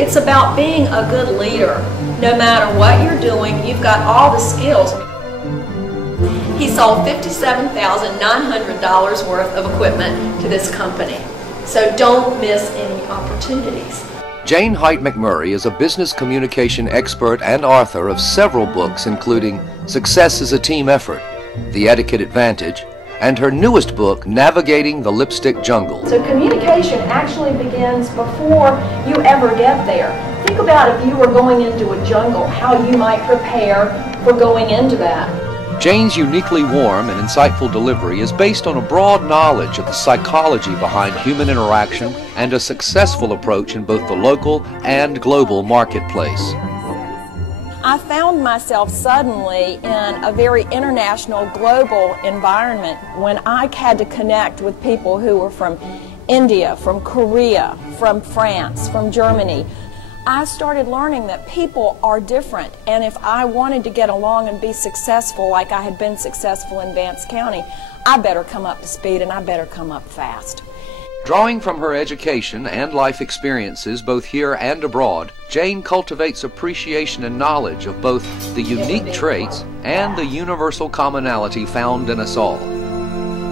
It's about being a good leader. No matter what you're doing, you've got all the skills. He sold $57,900 worth of equipment to this company. So don't miss any opportunities. Jane Hight McMurry is a business communication expert and author of several books, including Success is a Team Effort, The Etiquette Advantage, and her newest book, Navigating the Lipstick Jungle. So communication actually begins before you ever get there. Think about if you were going into a jungle, how you might prepare for going into that. Jane's uniquely warm and insightful delivery is based on a broad knowledge of the psychology behind human interaction and a successful approach in both the local and global marketplace. I found myself suddenly in a very international, global environment when I had to connect with people who were from India, from Korea, from France, from Germany. I started learning that people are different, and if I wanted to get along and be successful like I had been successful in Vance County, I better come up to speed and I better come up fast. Drawing from her education and life experiences both here and abroad, Jane cultivates appreciation and knowledge of both the unique traits and the universal commonality found in us all.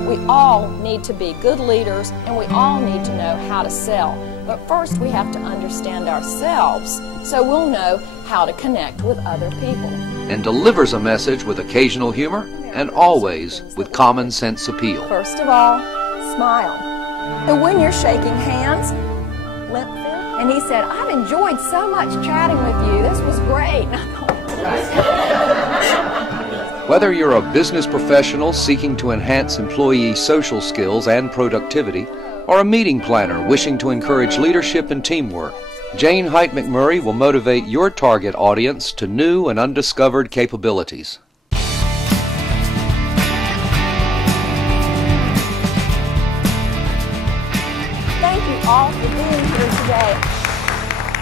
We all need to be good leaders, and we all need to know how to sell. But first we have to understand ourselves so we'll know how to connect with other people. And delivers a message with occasional humor and always with common sense appeal. First of all, smile. And when you're shaking hands, limp fit. And he said, I've enjoyed so much chatting with you. This was great. And I thought, Whether you're a business professional seeking to enhance employee social skills and productivity, or a meeting planner wishing to encourage leadership and teamwork, Jane Hight McMurry will motivate your target audience to new and undiscovered capabilities. thank you all for being here today.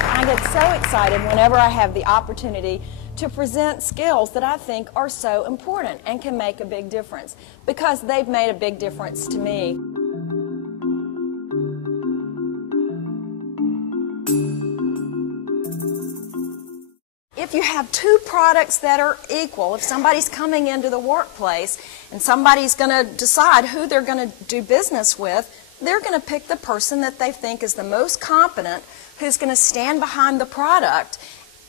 I get so excited whenever I have the opportunity to present skills that I think are so important and can make a big difference, because they've made a big difference to me. If you have two products that are equal, if somebody's coming into the workplace and somebody's going to decide who they're going to do business with, they're going to pick the person that they think is the most competent, who's going to stand behind the product.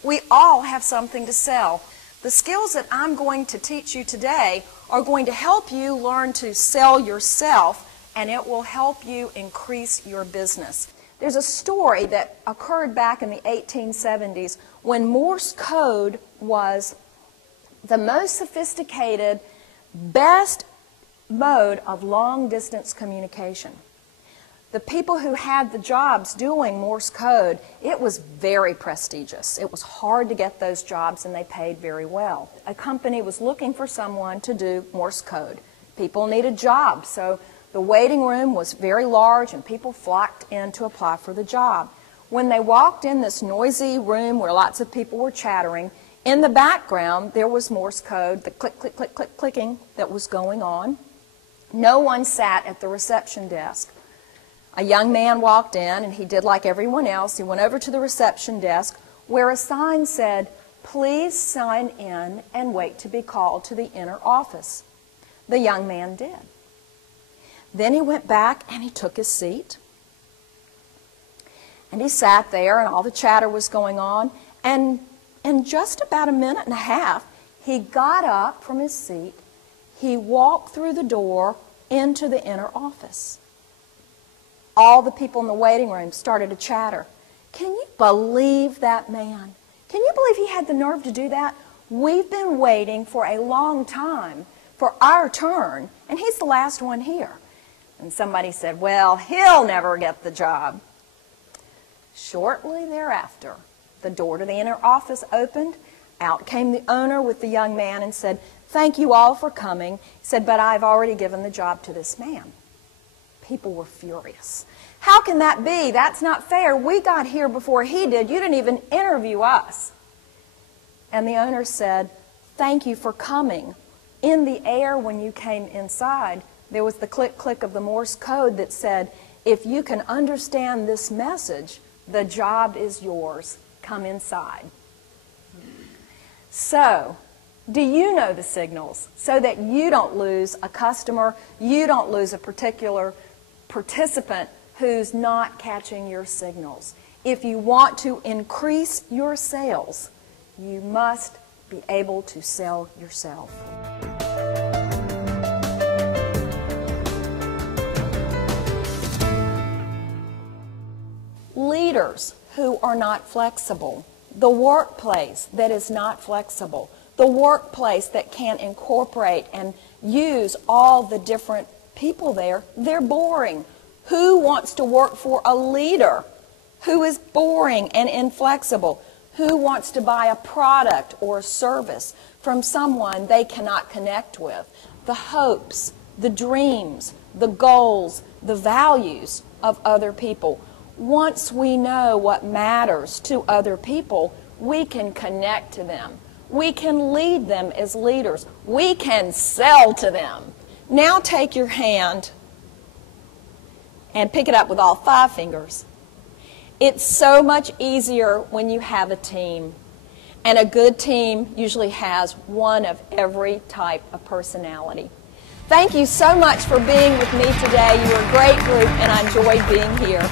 We all have something to sell. The skills that I'm going to teach you today are going to help you learn to sell yourself, and it will help you increase your business. There's a story that occurred back in the 1870s when Morse code was the most sophisticated, best mode of long-distance communication. The people who had the jobs doing Morse code, it was very prestigious. It was hard to get those jobs, and they paid very well. A company was looking for someone to do Morse code. People needed jobs, so the waiting room was very large, and people flocked in to apply for the job. When they walked in this noisy room where lots of people were chattering, in the background there was Morse code, the click, click, click, click, clicking that was going on. No one sat at the reception desk. A young man walked in, and he did like everyone else. He went over to the reception desk where a sign said, "Please sign in and wait to be called to the inner office." The young man did. Then he went back and he took his seat. And he sat there, and all the chatter was going on. And in just about a minute and a half, he got up from his seat. He walked through the door into the inner office. All the people in the waiting room started to chatter. Can you believe that man? Can you believe he had the nerve to do that? We've been waiting for a long time for our turn, and he's the last one here. And somebody said, well, he'll never get the job. Shortly thereafter, the door to the inner office opened. Out came the owner with the young man and said, "Thank you all for coming." He said, "But I've already given the job to this man." People were furious. How can that be? That's not fair. We got here before he did. You didn't even interview us. And the owner said, "Thank you for coming." In the air when you came inside, there was the click, click of the Morse code that said, if you can understand this message, The job is yours. Come inside. So, do you know the signals so that you don't lose a customer, you don't lose a particular participant who's not catching your signals? If you want to increase your sales, you must be able to sell yourself. Leaders who are not flexible, the workplace that is not flexible, the workplace that can't incorporate and use all the different people there, they're boring. Who wants to work for a leader who is boring and inflexible? Who wants to buy a product or a service from someone they cannot connect with? The hopes, the dreams, the goals, the values of other people. Once we know what matters to other people, we can connect to them. We can lead them as leaders. We can sell to them. Now take your hand and pick it up with all 5 fingers. It's so much easier when you have a team. And a good team usually has one of every type of personality. Thank you so much for being with me today. You were a great group and I enjoyed being here.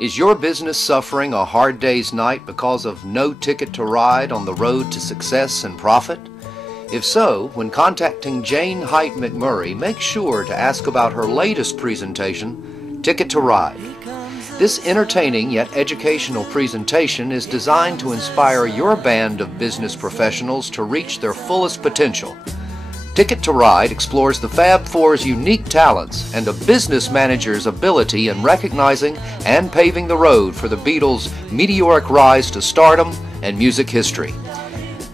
Is your business suffering a hard day's night because of no ticket to ride on the road to success and profit? If so, when contacting Jane Hight McMurry, make sure to ask about her latest presentation, Ticket to Ride. This entertaining yet educational presentation is designed to inspire your band of business professionals to reach their fullest potential. Ticket to Ride explores the Fab Four's unique talents and a business manager's ability in recognizing and paving the road for the Beatles' meteoric rise to stardom and music history.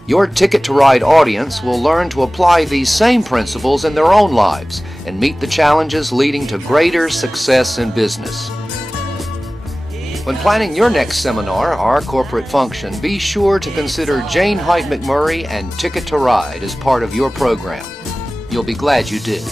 Your Ticket to Ride audience will learn to apply these same principles in their own lives and meet the challenges leading to greater success in business. When planning your next seminar or corporate function, be sure to consider Jane Hight McMurry and Ticket to Ride as part of your program. You'll be glad you did.